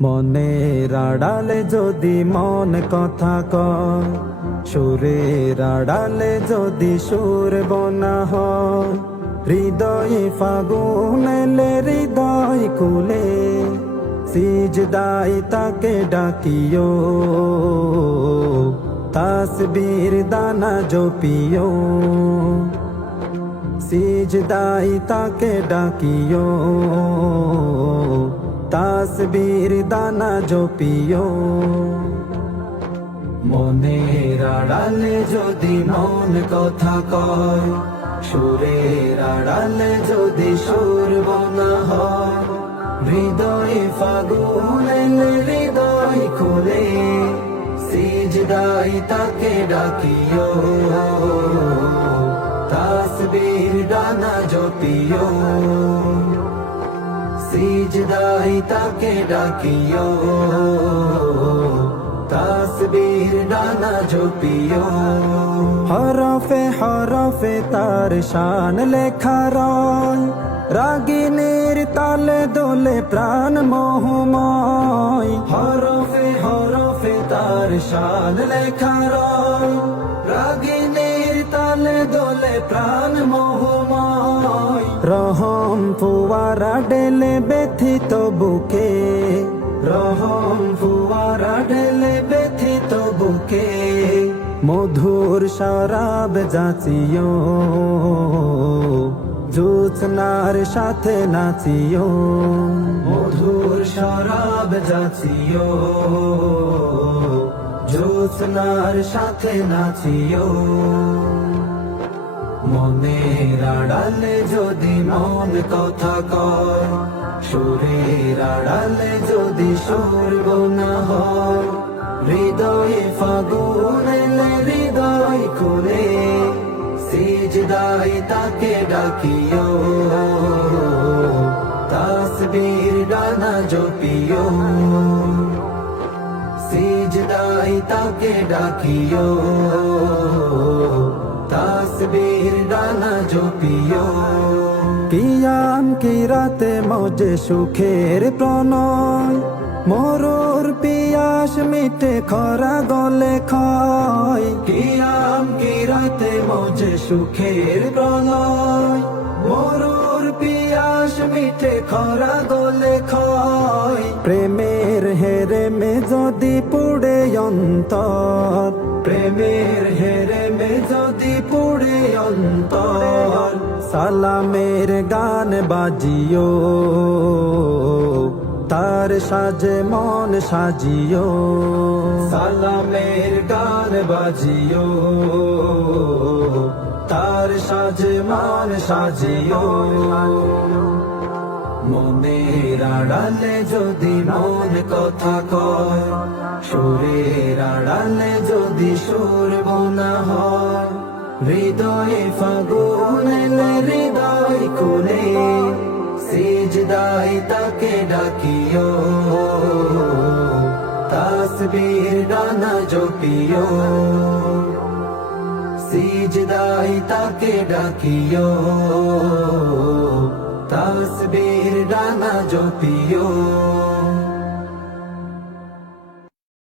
মনের আড়ালে যদি মন কথা কয়, সুরের আড়ালে যদি সুর বনা হয়, হৃদয়ে ফাগুন এলে হৃদয় কুলে, সিজদায় তাকে ডাকিও, তাসবীর দানা জপিও, সিজদায় তাকে ডাকিও, তাসবীর দানা জপিও। মনের আড়ালে যদি মন কথা কয়, সুরের আড়ালে যদি সুর বনা হয়, হৃদয়ে ফাগুন এলে হৃদয় খুলে, সিজদায় তাকে ডাকিও, তাসবীর দানা জপিও, সিজদায় তাকে ডাকিও, তাসবীর দানা জপিও। হরফে হরফে তার শান লেখা রয়, রাগিনীর তালে দোলে প্রাণ মোহময়। হরফে হরফে তার শান লেখা রয়, রাগিনীর তালে দোলে প্রাণ মোহময়। রহম ফুয়ারা ঢেলে ব্যথিত বুকে, রহম ফুয়ারা ঢেলে ব্যথিত বুকে, মধুর শরাব যাচিও, জোছনার সাথে নাচিও, মধুর শরাব যাচিও, জোছনার সাথে নাচিও। মনের আড়ালে যদি মন কথা কয়, সুরের আড়ালে যদি সুর বনা হয়, হৃদয়ে ফাগুন এলে হৃদয় খুলে, সিজদায় তাকে ডাকিও, তাসবীর দানা জপিও, সিজদায় তাকে ডাকিও, তাসবীর দানা জপিও। কিয়াম কি রাতে মজে সুখের প্রণয়, মরুর পিয়াস মিটে খরা গলে খায়। কিয়াম কি রাতে মজে সুখের প্রণয়, মরুর পিয়াস মিটে খরা গলে খায়। প্রেমের হেরে মে যদি পুড়ে অন্তর, প্রেমের হেরে মে যদি পুড়ে অন্তর, সালামের গান বাজিও, তার সাজে মন সাজিও, সালামের গান বাজিও, তার সাজে মন সাজিও। মনের আড়ালে যদি মন কথা কয়, সুরের আড়ালে যদি সুর বনা হয়, হৃদয়ে ফাগুন এলে হৃদয় খুলে, সিজদায় তাকে ডাকিও, তাসবীর দানা জপিও, সিজদায় তাকে ডাকিও, তাসবীর দানা জপিও।